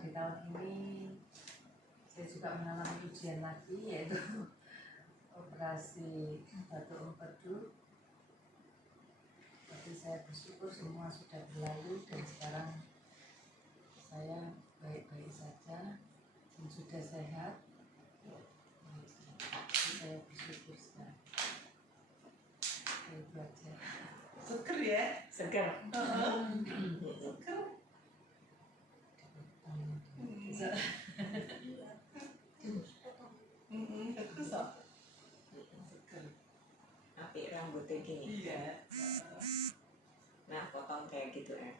di tahun ini saya juga mengalami ujian lagi, yaitu operasi batu empedu. Tapi saya bersyukur semua sudah berlalu dan sekarang saya baik-baik saja dan sudah sehat. Saya bersyukur sekali. Itu aja. Seger ya? Seger. Seger. Bagus kok. Seger. Apik rambutnya gini. Iya. Nah, potong kayak gitu ya.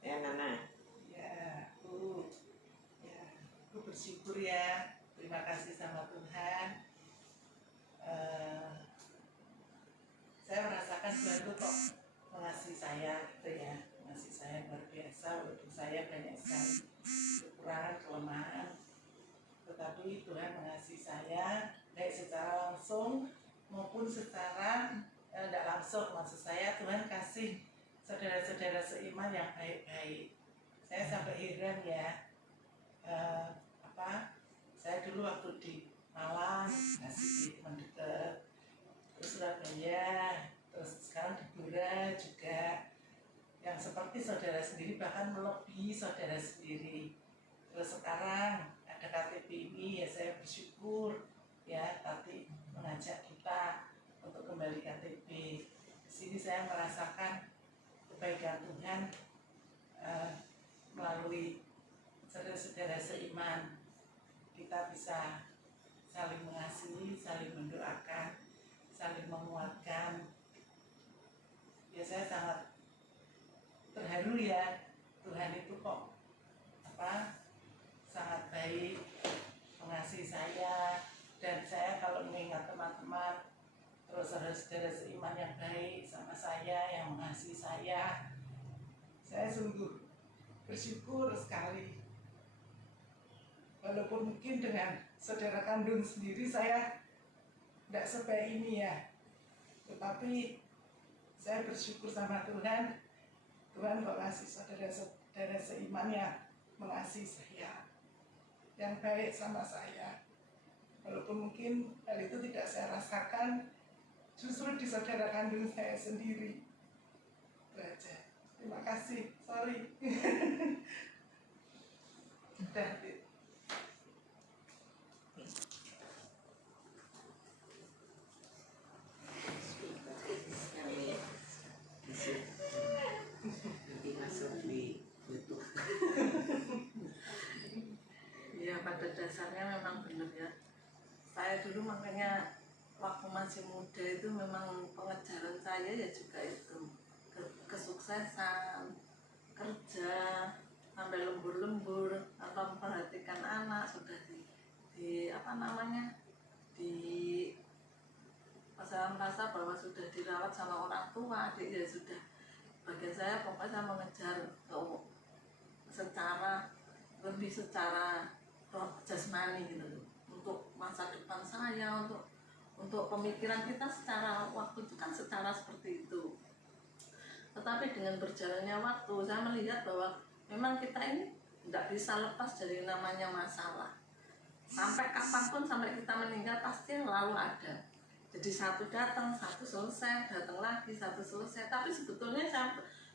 Ya, Nana. Ya, aku bersyukur ya. Terima kasih sama Tuhan. Saya merasakan Tuhan itu kok mengasihi saya gitu ya, mengasihi saya luar biasa. Walaupun saya banyak sekali kekurangan, kelemahan, tetapi Tuhan mengasihi saya baik secara langsung maupun secara tidak langsung. Maksud saya Tuhan kasih saudara-saudara seiman yang baik-baik. Saya sampai heran ya, saya dulu waktu di Malang masih di teman dekat, terus Surabaya, terus sekarang di Blora juga, yang seperti saudara sendiri, bahkan melebihi saudara sendiri. Terus sekarang ada KTP ini, ya saya bersyukur ya, tapi mengajak kita untuk kembali KTP. Di sini saya merasakan kebaikan Tuhan melalui saudara-saudara seiman. Kita bisa saling mengasihi, saling mendoakan, saling menguatkan. Ya saya sangat terharu ya, Tuhan itu kok sangat baik, mengasihi saya. Dan saya kalau mengingat teman-teman, terus saudara-saudara seiman yang baik sama saya, yang mengasihi saya sungguh bersyukur sekali. Walaupun mungkin dengan saudara kandung sendiri saya tidak sebaik ini ya, tetapi saya bersyukur sama Tuhan. Tuhan kok kasih saudara-saudara seiman yang mengasihi saya, yang baik sama saya. Walaupun mungkin hal itu tidak saya rasakan, justru di saudara kandung saya sendiri. Itu aja. Terima kasih. Sorry. Udah. Nanti masuk di YouTube. Iya, pada dasarnya memang benar ya. Saya dulu makanya waktu masih muda itu memang pengejaran saya ya juga itu kesuksesan, kerja sampai lembur-lembur, atau memperhatikan anak sudah di merasa bahwa sudah dirawat sama orang tua, adik ya sudah. Bagian saya pokoknya saya mengejar secara jasmani gitu loh, untuk masa depan saya, untuk pemikiran kita secara waktu itu kan secara seperti itu. Tetapi dengan berjalannya waktu saya melihat bahwa memang kita ini tidak bisa lepas dari namanya masalah. Sampai kapanpun, sampai kita meninggal pasti lalu ada. Jadi satu datang, satu selesai, datang lagi, satu selesai. Tapi sebetulnya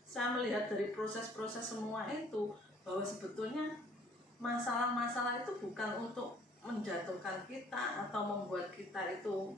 saya melihat dari proses-proses semua itu, bahwa sebetulnya masalah-masalah itu bukan untuk menjatuhkan kita atau membuat kita itu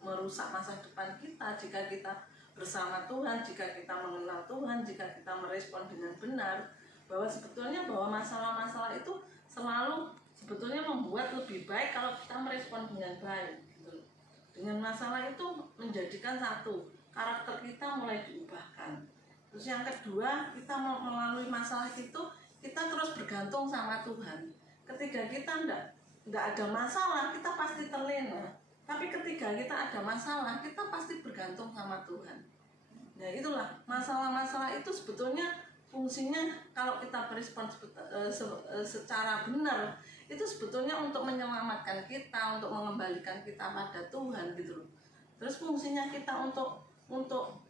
merusak masa depan kita. Jika kita bersama Tuhan, jika kita mengenal Tuhan, jika kita merespon dengan benar, bahwa sebetulnya bahwa masalah-masalah itu selalu sebetulnya membuat lebih baik kalau kita merespon dengan baik gitu. Dengan masalah itu menjadikan satu, karakter kita mulai diubahkan. Terus yang kedua, kita melalui masalah itu kita terus bergantung sama Tuhan. Ketika kita enggak ada masalah, kita pasti terlena. Tapi ketika kita ada masalah, kita pasti bergantung sama Tuhan. Nah itulah, masalah-masalah itu sebetulnya fungsinya kalau kita berespon secara benar, itu sebetulnya untuk menyelamatkan kita, untuk mengembalikan kita pada Tuhan gitu loh. Terus fungsinya kita untuk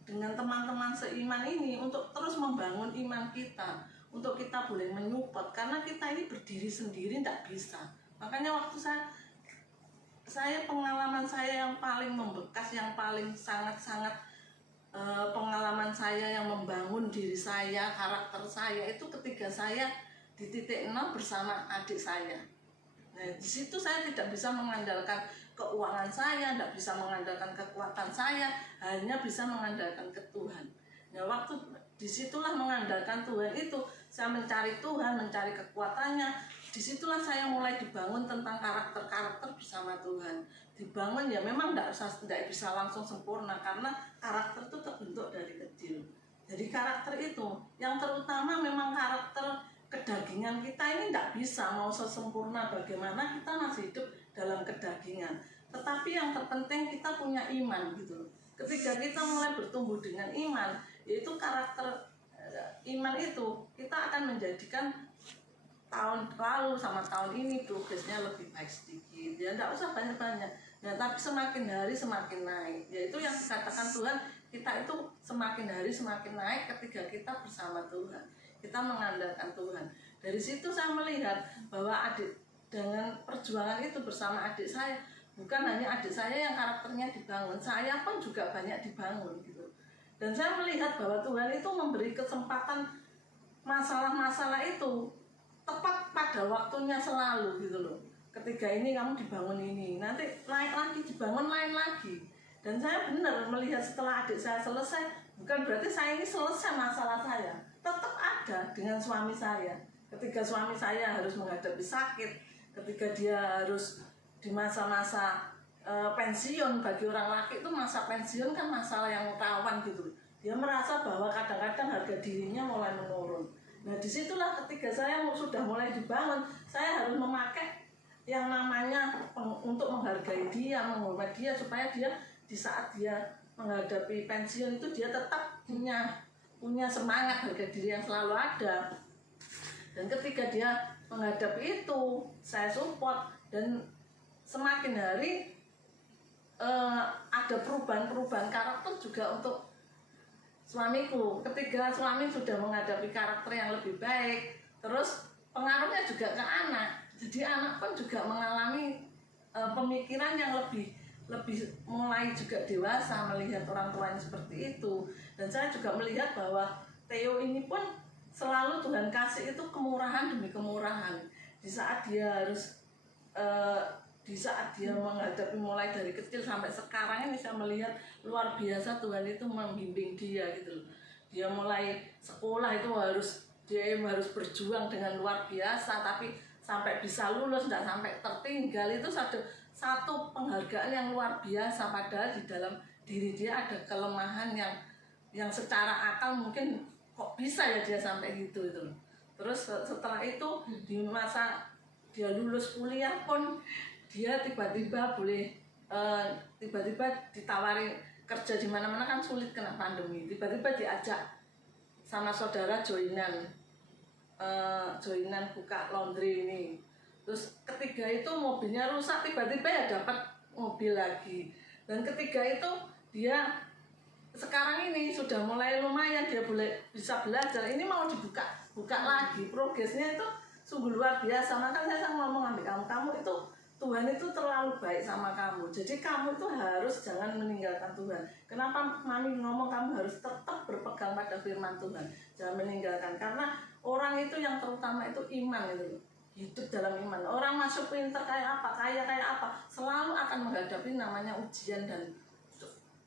dengan teman-teman seiman ini untuk terus membangun iman kita, untuk kita boleh menyupport, karena kita ini berdiri sendiri tidak bisa. Makanya waktu saya pengalaman saya yang paling membekas, yang paling sangat-sangat pengalaman saya yang membangun diri saya, karakter saya itu ketika saya di titik nol bersama adik saya. Nah, di situ saya tidak bisa mengandalkan keuangan saya, tidak bisa mengandalkan kekuatan saya, hanya bisa mengandalkan ke Tuhan. Nah, waktu disitulah mengandalkan Tuhan itu, saya mencari Tuhan, mencari kekuatannya. Disitulah saya mulai dibangun tentang karakter-karakter bersama Tuhan. Dibangun ya memang tidak bisa langsung sempurna, karena karakter itu terbentuk dari kecil. Jadi karakter itu, yang terutama memang karakter kedagingan kita ini tidak bisa mau sesempurna bagaimana kita masih hidup dalam kedagingan. Tetapi yang terpenting kita punya iman gitu. Ketika kita mulai bertumbuh dengan iman, yaitu karakter iman itu, kita akan menjadikan tahun lalu sama tahun ini progresnya lebih baik sedikit. Ya tidak usah banyak-banyak. Nah, tapi semakin hari semakin naik. Yaitu yang dikatakan Tuhan, kita itu semakin hari semakin naik ketika kita bersama Tuhan. Kita mengandalkan Tuhan. Dari situ saya melihat bahwa dengan perjuangan itu bersama adik saya, bukan hanya adik saya yang karakternya dibangun, saya pun juga banyak dibangun gitu. Dan saya melihat bahwa Tuhan itu memberi kesempatan masalah-masalah itu tepat pada waktunya selalu gitu loh. Ketika ini kamu dibangun ini, nanti naik lagi dibangun lain lagi. Dan saya benar melihat setelah adik saya selesai, bukan berarti saya ini selesai masalah saya. Tetap ada dengan suami saya. Ketika suami saya harus menghadapi sakit, ketika dia harus di masa-masa pensiun, bagi orang laki itu masa pensiun kan masalah yang rawan gitu. Dia merasa bahwa kadang-kadang harga dirinya mulai menurun. Nah disitulah ketika saya sudah mulai dibangun, saya harus memakai yang namanya untuk menghargai dia, menghormati dia, supaya dia di saat dia menghadapi pensiun itu dia tetap punya semangat, harga diri yang selalu ada. Dan ketika dia menghadapi itu, saya support. Dan semakin hari ada perubahan-perubahan karakter juga untuk suamiku. Ketika suami sudah menghadapi karakter yang lebih baik, terus pengaruhnya juga ke anak. Jadi anak pun juga mengalami pemikiran yang lebih mulai juga dewasa, melihat orang tuanya seperti itu. Dan saya juga melihat bahwa Theo ini pun selalu Tuhan kasih itu kemurahan demi kemurahan. Di saat dia menghadapi mulai dari kecil sampai sekarang ini, saya melihat luar biasa Tuhan itu membimbing dia gitu loh. Dia mulai sekolah itu dia harus berjuang dengan luar biasa, tapi sampai bisa lulus, tidak sampai tertinggal. Itu satu penghargaan yang luar biasa, padahal di dalam diri dia ada kelemahan yang secara akal mungkin kok bisa ya dia sampai gitu itu. Terus setelah itu di masa dia lulus kuliah pun dia tiba-tiba ditawari kerja di mana-mana, kan sulit kena pandemi. Tiba-tiba diajak sama saudara joinan buka laundry ini. Terus ketiga itu mobilnya rusak, tiba-tiba ya dapat mobil lagi. Dan ketiga itu dia sekarang ini sudah mulai lumayan, dia bisa belajar. Ini mau dibuka lagi, progresnya itu sungguh luar biasa. Maka saya ngomong sama kamu itu Tuhan itu terlalu baik sama kamu. Jadi kamu itu harus jangan meninggalkan Tuhan. Kenapa Mami ngomong kamu harus tetap berpegang pada firman Tuhan, jangan meninggalkan. Karena orang itu yang terutama itu iman itu, hidup dalam iman. Orang masuk pinter kayak apa, kaya kayak apa, selalu akan menghadapi namanya ujian dan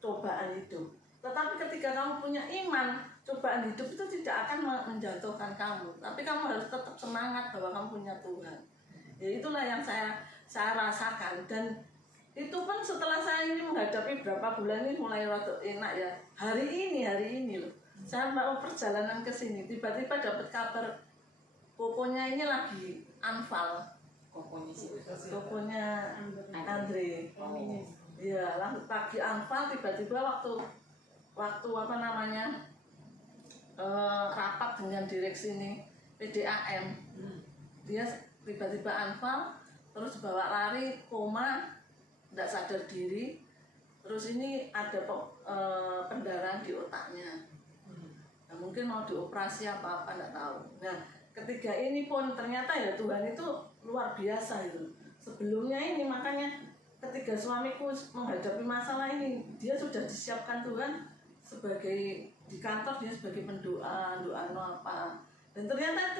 cobaan hidup. Tetapi ketika kamu punya iman, cobaan hidup itu tidak akan menjatuhkan kamu. Tapi kamu harus tetap semangat bahwa kamu punya Tuhan. Ya itulah yang saya rasakan. Dan itu pun setelah saya ini menghadapi berapa bulan ini mulai waktu enak ya. Hari ini loh, saya mau perjalanan ke sini, tiba-tiba dapat kabar kokonya ini lagi anfal. Kokonya Andre. Ya, langsung pagi anfal, tiba-tiba waktu apa namanya rapat dengan direksi ini PDAM, dia tiba-tiba anfal, terus bawa lari, koma, tidak sadar diri. terus ini ada pendarahan di otaknya. Nah, mungkin mau dioperasi apa nggak tahu. Nah, ketiga ini pun ternyata ya Tuhan itu luar biasa itu. Sebelumnya ini makanya ketika suamiku menghadapi masalah ini, dia sudah disiapkan Tuhan sebagai di kantor, dia sebagai pendoa, doa apa. Dan ternyata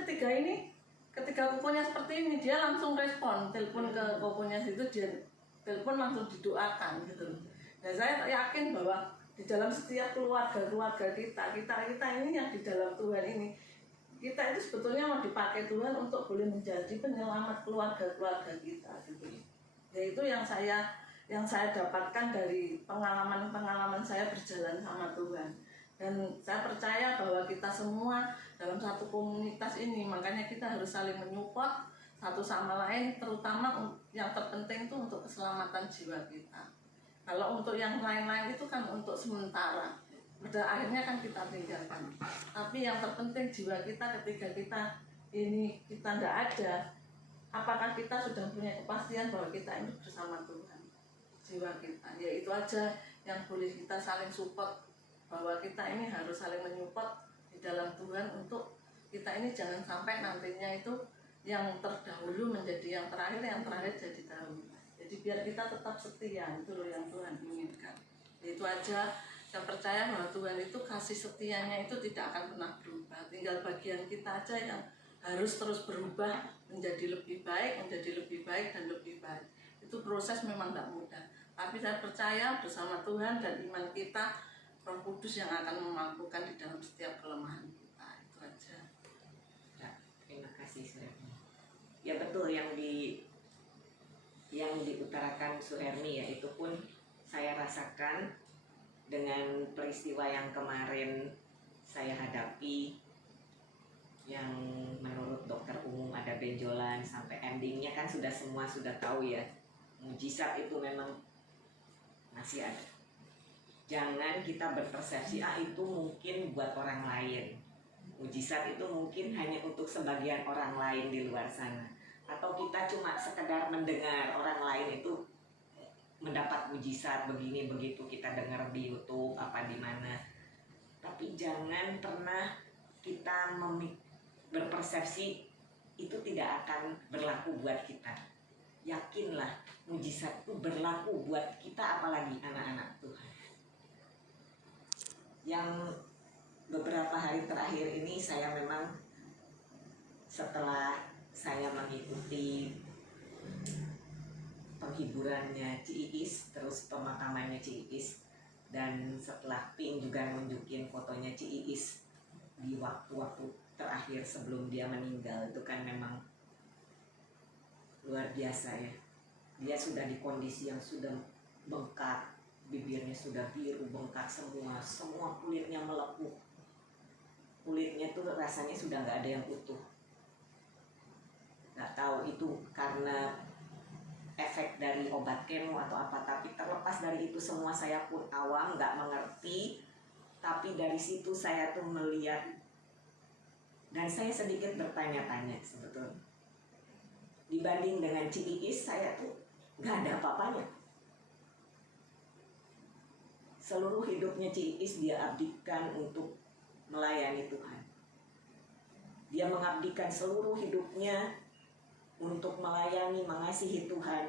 ketika kokonya seperti ini, dia langsung respon, telepon ke kokonya itu, dia telepon langsung didoakan gitu. Dan saya yakin bahwa di dalam setiap keluarga kita ini yang di dalam Tuhan ini, kita itu sebetulnya mau dipakai Tuhan untuk boleh menjadi penyelamat keluarga kita gitu. Yaitu yang saya dapatkan dari pengalaman saya berjalan sama Tuhan. Dan saya percaya bahwa kita semua dalam satu komunitas ini, makanya kita harus saling menyupport satu sama lain, terutama yang terpenting itu untuk keselamatan jiwa kita. Kalau untuk yang lain-lain itu kan untuk sementara, pada akhirnya kan kita tinggalkan. Tapi yang terpenting jiwa kita, ketika kita tidak ada, apakah kita sudah punya kepastian bahwa kita ini bersama Tuhan, jiwa kita. Ya itu aja yang boleh kita saling support, bahwa kita ini harus saling menyupport di dalam Tuhan untuk kita ini jangan sampai nantinya itu yang terdahulu menjadi yang terakhir jadi dahulu. Jadi biar kita tetap setia, itu loh yang Tuhan inginkan. Itu aja, saya percaya bahwa Tuhan itu kasih setianya itu tidak akan pernah berubah. Tinggal bagian kita aja yang harus terus berubah menjadi lebih baik dan lebih baik. Itu proses memang tidak mudah. Tapi saya percaya bersama Tuhan dan iman kita, Roh Kudus yang akan memampukan di dalam setiap kelemahan kita. Itu aja. Ya, terima kasih Suhermi. Ya betul yang diutarakan Suhermi ya, itu pun saya rasakan dengan peristiwa yang kemarin saya hadapi, yang menurut dokter umum ada benjolan, sampai endingnya kan semua sudah tahu ya, mujizat itu memang masih ada. Jangan kita berpersepsi itu mungkin buat orang lain, mujizat itu mungkin hanya untuk sebagian orang lain di luar sana, atau kita cuma sekedar mendengar orang lain itu mendapat mujizat begini begitu, kita dengar di YouTube apa di mana. Tapi jangan pernah kita berpersepsi itu tidak akan berlaku buat kita. Yakinlah mujizat itu berlaku buat kita, apalagi anak-anak Tuhan. Yang beberapa hari terakhir ini saya memang, setelah saya mengikuti penghiburannya Ci Iis, terus pemakamannya Ci Iis, dan setelah Pink juga nunjukin fotonya Ci Iis di waktu-waktu terakhir sebelum dia meninggal, itu kan memang luar biasa ya. Dia sudah di kondisi yang sudah bengkak, bibirnya sudah biru, bengkak semua kulitnya melepuh. Kulitnya tuh rasanya sudah nggak ada yang utuh. Nggak tahu itu karena efek dari obat kemo atau apa, tapi terlepas dari itu semua saya pun awam, nggak mengerti. Tapi dari situ saya tuh melihat, dan saya sedikit bertanya-tanya sebetulnya. Dibanding dengan Ci Iis, saya tuh nggak ada apa-apanya. Seluruh hidupnya Ci Iis dia abdikan untuk melayani Tuhan. Dia mengabdikan seluruh hidupnya untuk melayani, mengasihi Tuhan.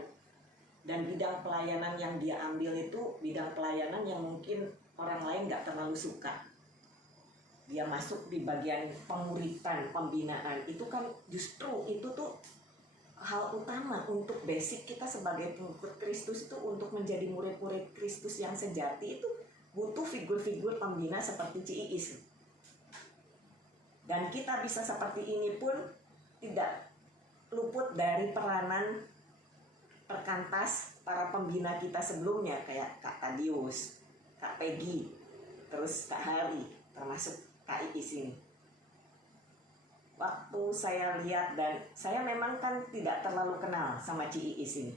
Dan bidang pelayanan yang dia ambil itu bidang pelayanan yang mungkin orang lain gak terlalu suka. Dia masuk di bagian pemuritan, pembinaan. Itu kan justru itu tuh hal utama untuk basic kita sebagai pengikut Kristus itu, untuk menjadi murid-murid Kristus yang sejati itu butuh figur-figur pembina seperti Ci Iis. Dan kita bisa seperti ini pun tidak luput dari peranan perkantas para pembina kita sebelumnya, kayak Kak Tadius, Kak Peggy, terus Kak Hari, termasuk Kak Iis ini. Waktu saya lihat, dan saya memang kan tidak terlalu kenal sama Ci Iis ini,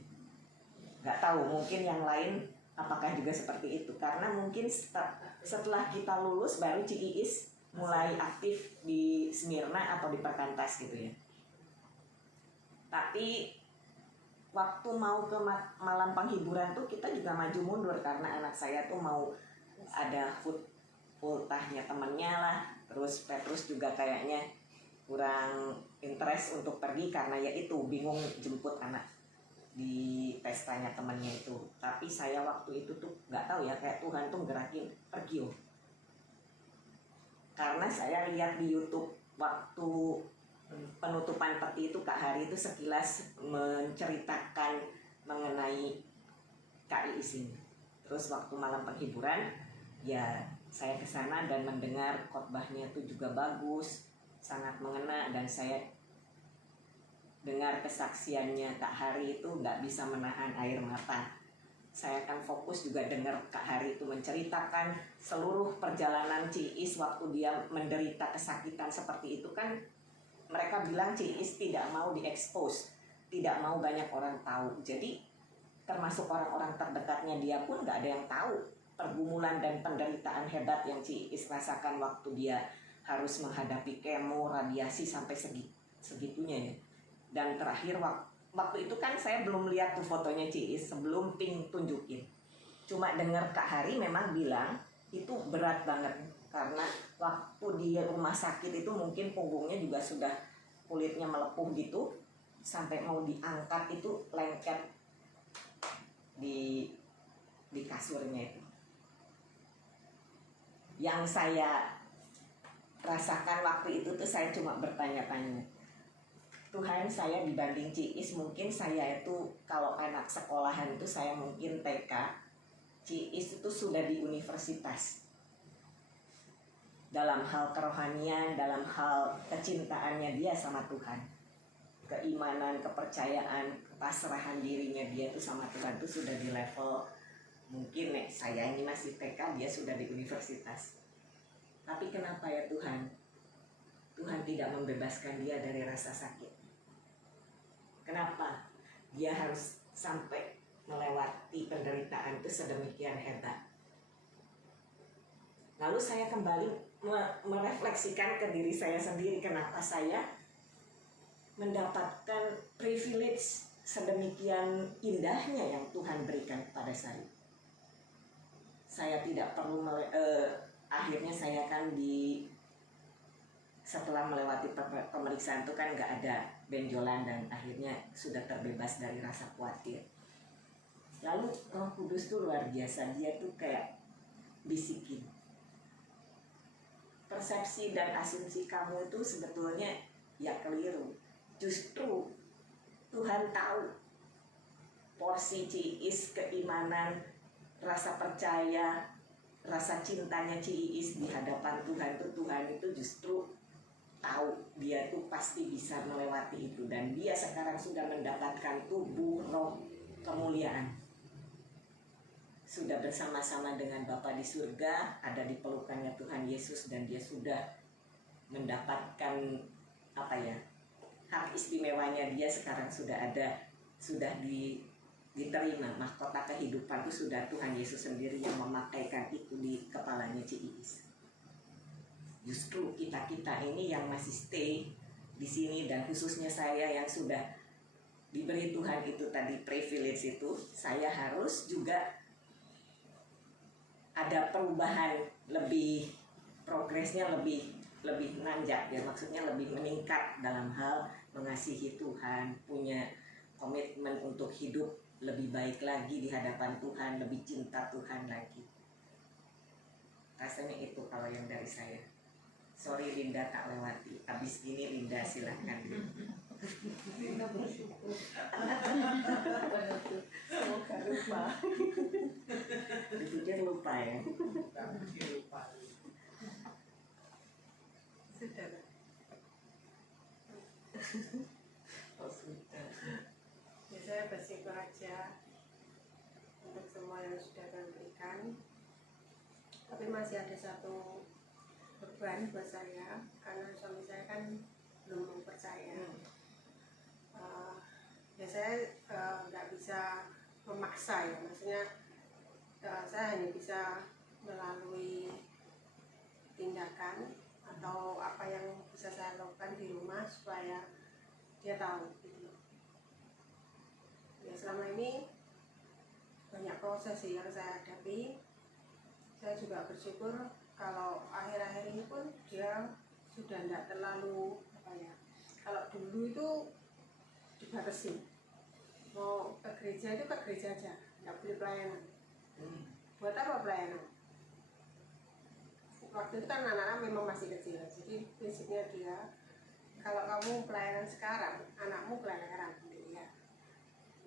nggak tahu mungkin yang lain apakah juga seperti itu, karena mungkin setelah kita lulus baru Ci Iis mulai aktif di Smyrna atau di perkantas gitu ya. Tapi waktu mau ke malam penghiburan tuh kita juga maju mundur karena anak saya tuh mau ada ultahnya temennya lah. Terus Petrus juga kayaknya kurang interest untuk pergi karena ya itu bingung jemput anak di pestanya temennya itu. Tapi saya waktu itu tuh nggak tahu ya, kayak Tuhan tuh gerakin pergi oh. Karena saya lihat di YouTube waktu penutupan peti itu Kak Hari itu sekilas menceritakan mengenai Kak Iis ini. Terus waktu malam penghiburan ya saya ke sana dan mendengar khotbahnya itu juga bagus, sangat mengena, dan saya dengar kesaksiannya Kak Hari itu nggak bisa menahan air mata. Saya akan fokus juga dengar Kak Hari itu menceritakan seluruh perjalanan Ci Iis waktu dia menderita kesakitan seperti itu kan. Mereka bilang Ci Iis tidak mau diekspos, tidak mau banyak orang tahu. Jadi termasuk orang-orang terdekatnya dia pun nggak ada yang tahu pergumulan dan penderitaan hebat yang Ci Iis rasakan waktu dia harus menghadapi kemo, radiasi sampai segitunya ya. Dan terakhir waktu itu kan saya belum lihat tuh fotonya Ci Iis sebelum Pink tunjukin. Cuma dengar Kak Hari memang bilang itu berat banget karena waktu di rumah sakit itu mungkin punggungnya juga sudah kulitnya melepuh gitu, sampai mau diangkat itu lengket di kasurnya itu. Yang saya rasakan waktu itu tuh saya cuma bertanya-tanya, Tuhan, saya dibanding Ci Iis mungkin saya itu kalau anak sekolahan itu saya mungkin TK, Ci Iis itu sudah di universitas. Dalam hal kerohanian, dalam hal kecintaannya dia sama Tuhan, keimanan, kepercayaan, kepasrahan dirinya dia tuh sama Tuhan tuh sudah di level mungkin saya ini masih TK, dia sudah di universitas. Tapi kenapa ya Tuhan? Tuhan tidak membebaskan dia dari rasa sakit. Kenapa? Dia harus sampai melewati penderitaan itu sedemikian hebat. Lalu saya kembali merefleksikan ke diri saya sendiri, kenapa saya mendapatkan privilege sedemikian indahnya yang Tuhan berikan kepada saya. Saya tidak perlu akhirnya saya kan setelah melewati pemeriksaan itu kan nggak ada benjolan dan akhirnya sudah terbebas dari rasa khawatir. Lalu Roh Kudus tuh luar biasa, dia tuh kayak bisikin, persepsi dan asumsi kamu itu sebetulnya ya keliru. Justru Tuhan tahu porsi Ci Iis, keimanan, rasa percaya, rasa cintanya Ci Iis di hadapan Tuhan itu justru tahu dia tuh pasti bisa melewati itu, dan dia sekarang sudah mendapatkan tubuh roh kemuliaan, sudah bersama-sama dengan Bapa di surga, ada di pelukannya Tuhan Yesus, dan dia sudah mendapatkan hak istimewanya. Dia sekarang sudah diterima mahkota kehidupan itu, sudah Tuhan Yesus sendiri yang memakaikan itu di kepalanya Ci Iis. Justru kita ini yang masih stay di sini, dan khususnya saya yang sudah diberi Tuhan itu tadi privilege itu, saya harus juga ada perubahan, lebih progresnya lebih nanjak ya, maksudnya lebih meningkat dalam hal mengasihi Tuhan, punya komitmen untuk hidup lebih baik lagi di hadapan Tuhan, lebih cinta Tuhan lagi. Rasanya itu kalau yang dari saya. Sorry Linda tak lewati. Abis gini Linda silahkan. Linda bersyukur. Semoga lupa. Dipikir lupa ya. Tapi lupa. Sudah. Oh sudah. Ya, saya bersyukur aja untuk semua yang sudah Tuhan berikan. Tapi masih ada satu beban buat saya, karena suami saya kan belum mau percaya. Ya saya nggak bisa memaksa ya, maksudnya saya hanya bisa melalui tindakan atau apa yang bisa saya lakukan di rumah supaya dia tahu gitu. selama ini banyak proses sih yang saya hadapi. Saya juga bersyukur kalau akhir-akhir ini pun dia sudah tidak terlalu apa ya. Kalau dulu itu dibatasi, mau ke gereja itu ke gereja aja, nggak boleh pelayanan. Buat apa pelayanan? Waktu itu kan anak-anak memang masih kecil, jadi prinsipnya dia, kalau kamu pelayanan sekarang, anakmu pelayanan gitu ya.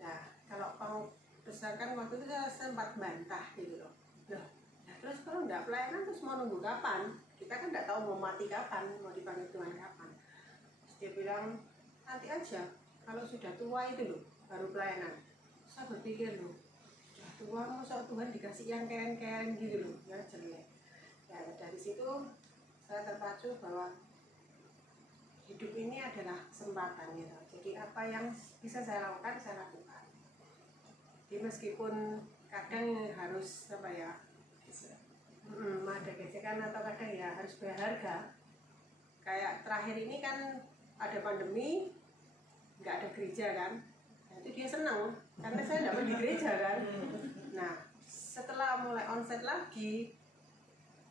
Nah, kalau kamu besarkan, waktu itu saya sempat bantah gitu loh. Loh, nah terus kalau nggak pelayanan terus mau nunggu kapan? Kita kan nggak tahu mau mati kapan, mau dipanggil Tuhan kapan. Terus dia bilang, nanti aja, kalau sudah tua itu loh, baru pelayanan. Saya berpikir loh, sudah tua masa Tuhan dikasih yang keren-keren gitu loh, ya jelek. Ya dari situ saya terpacu bahwa hidup ini adalah kesempatan gitu. Jadi apa yang bisa saya lakukan, saya lakukan. Jadi meskipun kadang harus apa ya, ada gesekan atau kadang ya harus bayar harga. Kayak terakhir ini kan ada pandemi, nggak ada gereja kan. Nah, itu dia senang karena saya dapat di gereja kan. Nah setelah mulai onset lagi,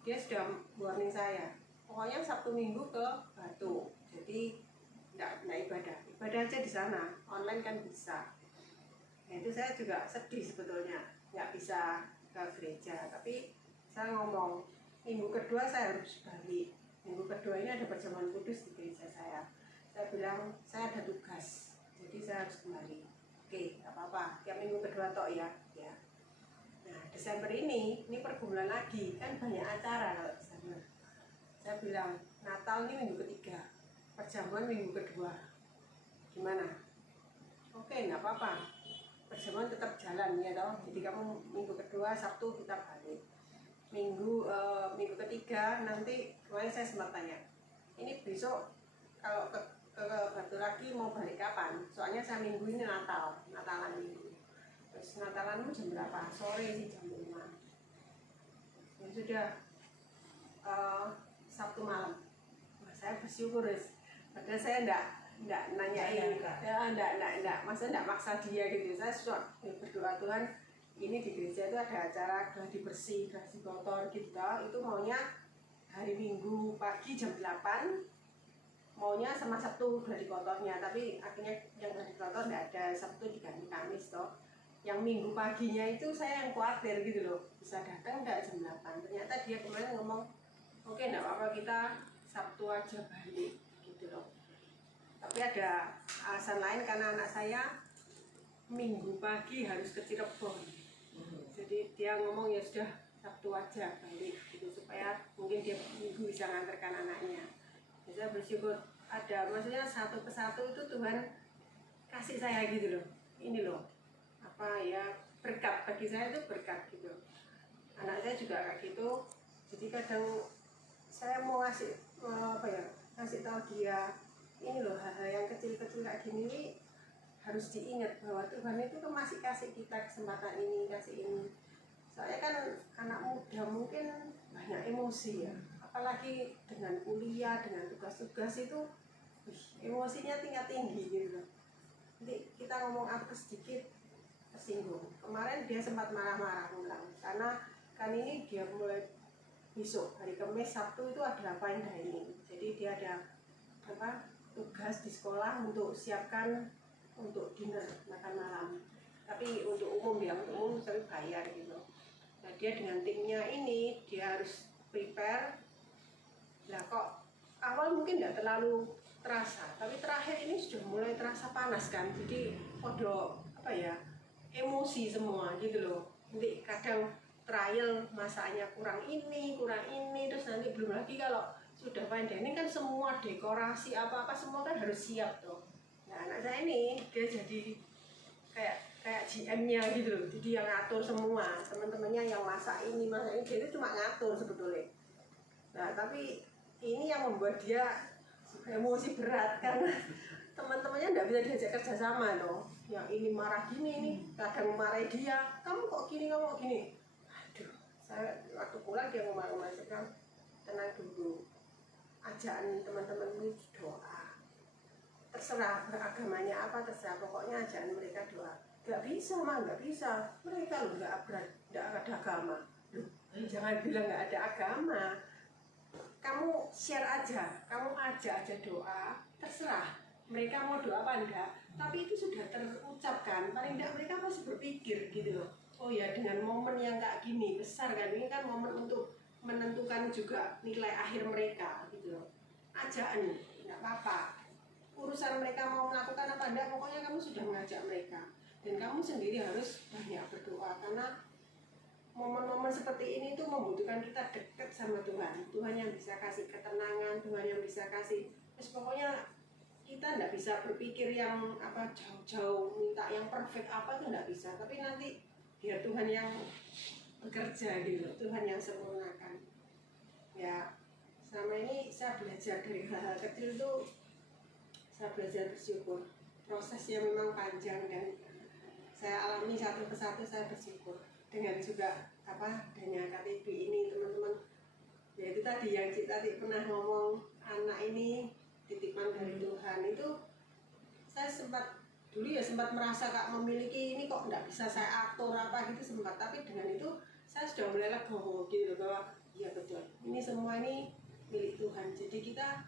dia sudah warning saya, pokoknya Sabtu Minggu ke Batu, jadi nggak ibadah aja di sana, online kan bisa. Nah, itu saya juga sedih sebetulnya, nggak bisa ke gereja, tapi saya ngomong, minggu kedua saya harus balik, minggu kedua ini ada perjamuan kudus di gereja saya bilang, saya ada tugas, jadi saya harus kembali. Oke, nggak apa-apa, tiap minggu kedua tok ya. Nah, Desember ini pergumulan lagi, kan banyak acara kalau Desember. Saya bilang, Natal ini minggu ketiga, perjamuan minggu kedua. Gimana? Oke, nggak apa-apa. Perjamuan tetap jalan ya toh. Jadi kamu minggu kedua, Sabtu kita balik. Minggu ketiga nanti, kemarin saya sempat tanya, ini besok kalau ke Batu lagi mau balik kapan? Soalnya saya minggu ini Natalan minggu. Terus Natalanmu jam berapa? Sore sih jam 5. Ya sudah, Sabtu malam. Nah, saya bersyukur guys. Padahal saya enggak nanyain, enggak, maksudnya enggak maksa dia gitu. Saya sudah berdoa, Tuhan, ini di gereja itu ada acara gladi bersih, gladi kotor gitu. Itu maunya hari Minggu pagi jam 8. Maunya sama Sabtu gladi kotornya, tapi akhirnya yang gladi kotor enggak ada, Sabtu diganti Kamis toh. Yang Minggu paginya itu saya yang khawatir gitu loh, bisa datang enggak jam 8. Ternyata dia kemarin ngomong, oke enggak apa-apa, kita Sabtu aja balik gitu loh. Tapi ada alasan lain karena anak saya Minggu pagi harus ke Cirebon. Jadi dia ngomong ya sudah Sabtu aja balik gitu, supaya mungkin dia Minggu bisa ngantarkan anaknya. Jadi saya bersyukur ada, maksudnya satu persatu itu Tuhan kasih saya gitu loh. Ini loh, apa ya, berkat bagi saya itu berkat gitu. Anak saya juga kayak gitu. Jadi kadang saya mau ngasih tahu dia, ini loh hal-hal yang kecil-kecil kayak gini nih harus diingat bahwa Tuhan itu kan masih kasih kita kesempatan ini, kasih ini. Soalnya kan anak muda mungkin banyak emosi ya, apalagi dengan kuliah, dengan tugas-tugas itu emosinya tingkat tinggi gitu loh. Jadi kita ngomong apa sedikit tersinggung. Kemarin dia sempat marah-marah ulang karena kan ini dia mulai besok hari Kamis, Sabtu itu ada fine dining. Jadi dia ada tugas di sekolah untuk siapkan untuk dinner, makan malam. Tapi untuk umum ya, untuk umum tapi bayar gitu. Nah dia dengan timnya ini dia harus prepare. Nah kok awal mungkin tidak terlalu terasa, tapi terakhir ini sudah mulai terasa panas kan. Jadi emosi semua gitu loh. Nanti kadang trial masaknya kurang ini, terus nanti belum lagi kalau sudah fine dining kan semua dekorasi apa-apa semua kan harus siap tuh. Nah anak saya ini dia jadi kayak GM-nya gitu loh, jadi yang ngatur semua, teman-temannya yang masak ini, dia itu cuma ngatur sebetulnya. Nah tapi ini yang membuat dia emosi berat karena teman-temannya nggak bisa diajak kerja sama loh. Yang ini marah gini nih, kadang marahin dia, kamu kok gini. Aduh, saya waktu pulang dia ngomong saya bilang, tenang dulu, ajaan teman-teman ini doa. Terserah beragamanya apa, terserah, pokoknya ajaan mereka doa. nggak bisa mah, nggak bisa. Mereka loh nggak ada agama. Loh, jangan bilang nggak ada agama. Kamu share aja, kamu ajak aja doa, terserah mereka mau doa apa enggak. Tapi itu sudah terucapkan, paling enggak mereka masih berpikir gitu loh. Oh ya, dengan momen yang kayak gini besar kan, ini kan momen untuk menentukan juga nilai akhir mereka gitu loh. Ajaan, nggak apa-apa. Urusan mereka mau melakukan apa enggak, pokoknya kamu sudah mengajak mereka. Dan kamu sendiri harus banyak berdoa, karena momen-momen seperti ini tuh membutuhkan kita dekat sama Tuhan. Tuhan yang bisa kasih ketenangan, Tuhan yang bisa kasih, terus pokoknya kita nggak bisa berpikir yang apa jauh-jauh minta yang perfect apa itu nggak bisa. Tapi nanti biar Tuhan yang bekerja gitu, Tuhan yang sempurnakan. Ya, selama ini saya belajar dari hal-hal kecil tuh, saya belajar bersyukur. Prosesnya memang panjang dan saya alami satu persatu, saya bersyukur. Dengan juga adanya KTB ini teman-teman, ya itu tadi yang Cik tadi pernah ngomong, anak ini titipan dari Tuhan. Itu saya sempat merasa kak memiliki ini kok nggak bisa saya atur apa gitu sempat, tapi dengan itu saya sudah mulai legowo gitu bahwa iya betul, ini semua ini milik Tuhan. Jadi kita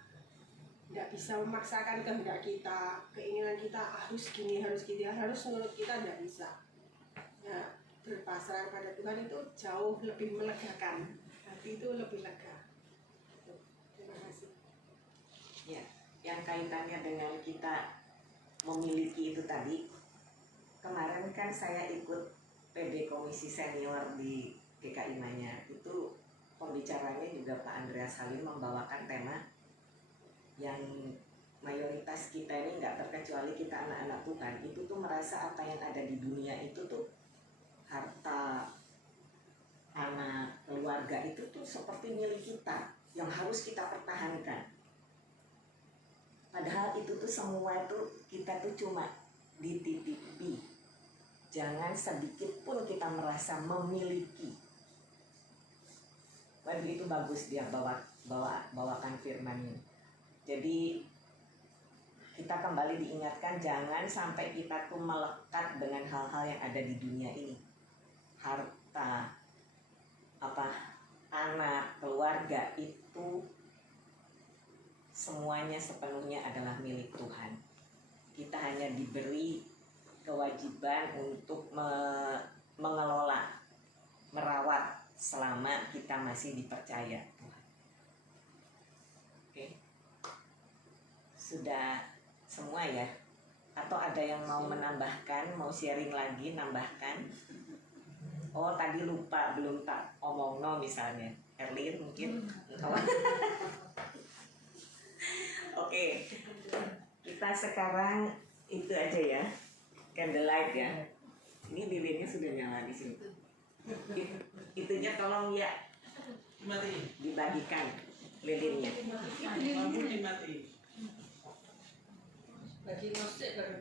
nggak bisa memaksakan kehendak kita, keinginan kita harus gini, harus gitu, harus menurut kita nggak bisa. Ya, berpasrah pada Tuhan itu jauh lebih melegakan, hati itu lebih lega. Terima kasih. Ya, yang kaitannya dengan kita memiliki itu tadi, kemarin kan saya ikut PB Komisi Senior di DKI Manyar, itu pembicaranya juga Pak Andreas Halim membawakan tema yang mayoritas kita ini nggak terkecuali kita anak-anak Tuhan itu tuh merasa apa yang ada di dunia itu tuh harta, anak, keluarga itu tuh seperti milik kita yang harus kita pertahankan. Padahal itu tuh semua itu kita tuh cuma dititipi. Jangan sedikit pun kita merasa memiliki. Waduh, itu bagus dia bawakan firman ini. Jadi kita kembali diingatkan jangan sampai kita tuh melekat dengan hal-hal yang ada di dunia ini. Harta, anak, keluarga itu semuanya sepenuhnya adalah milik Tuhan. Kita hanya diberi kewajiban untuk mengelola, merawat selama kita masih dipercaya Tuhan. Oke. Sudah semua ya? Atau ada yang mau menambahkan, mau sharing lagi, nambahkan? Oh tadi lupa, belum tak omong no misalnya Erlin mungkin. Oke, kita sekarang itu aja ya, candlelight ya. Ini lilinnya sudah nyala di sini. Itunya tolong ya dibagikan lilinnya. Bagi musik baru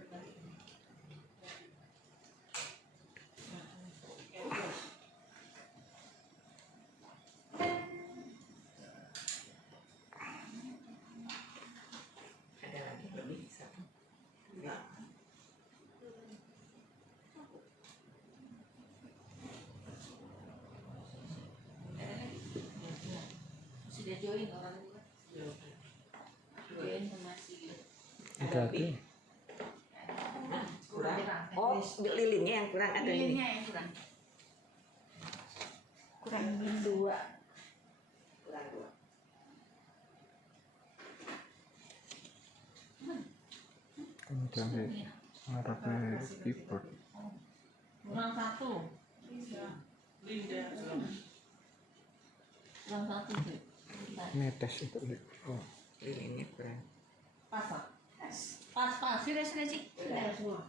Ada lagi lebih satu. Sudah join orang juga. Join sama si Ada lebih. Kurang. Oh, lilinnya yang kurang ada ini. lilinnya yang kurang. Kurang 2. Kurang 2. Kemudian ngarepnya keyboard. Kurang 1. Linda. Kurang 1 tuh. Netes itu. Oh. Lilinnya kurang. Pas Pak? Pas. Sudah Cik. Sudah semua.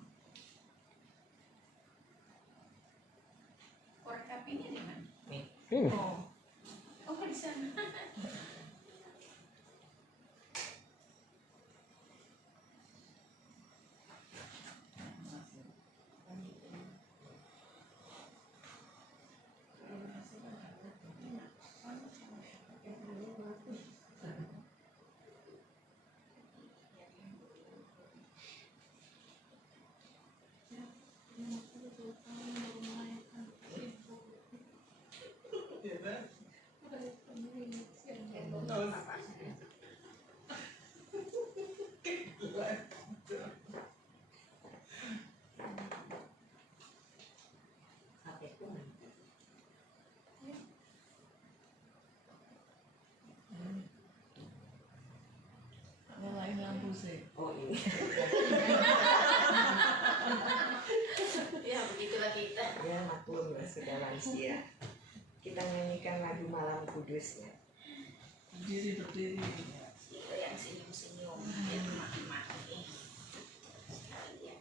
Korek apinya di mana? Nih. Ini. Oh, di sana. Kudus ya. Berdiri. Itu yang senyum-senyum, yang maki-maki. Sekalian.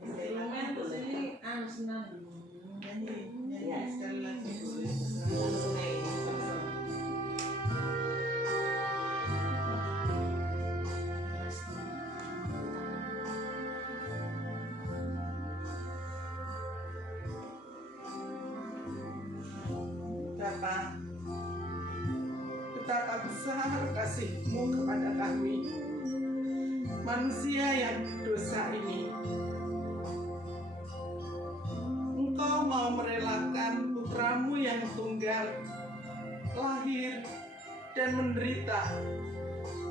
Instrumen terus ini senang. Nyanyi sekali lagi. Bapa, betapa besar kasih-Mu kepada kami, manusia yang berdosa ini. Engkau mau merelakan putra-Mu yang tunggal lahir dan menderita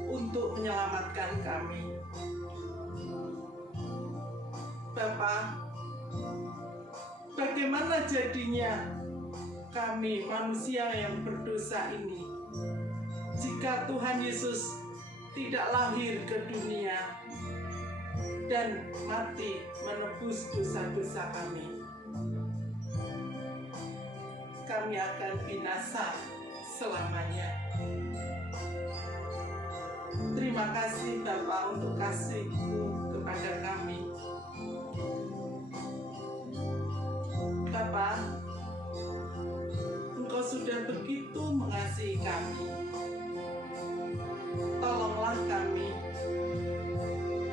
untuk menyelamatkan kami. Bapa, bagaimana jadinya kami manusia yang berdosa ini jika Tuhan Yesus tidak lahir ke dunia dan mati menebus dosa-dosa kami? Kami akan binasa selamanya. Terima kasih Bapa untuk kasih-Mu kepada kami. Bapa, Engkau sudah begitu mengasihi kami. Tolonglah kami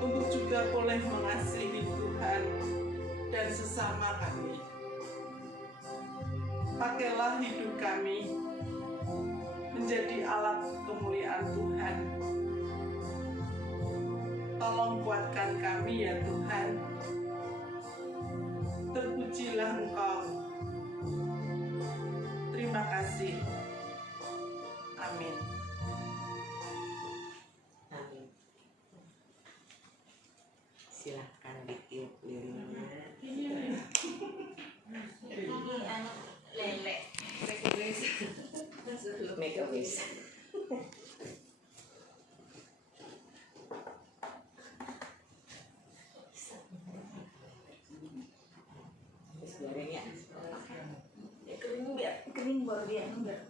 untuk juga boleh mengasihi Tuhan dan sesama kami. Pakailah hidup kami menjadi alat kemuliaan Tuhan. Tolong kuatkan kami ya Tuhan. Terpujilah Engkau. Terima kasih. Amin. Amin. Silahkan ditiup lilinnya. Ini anu lele. Make a wish. Terus goreng ya. Ya kering biar kering baru dia biar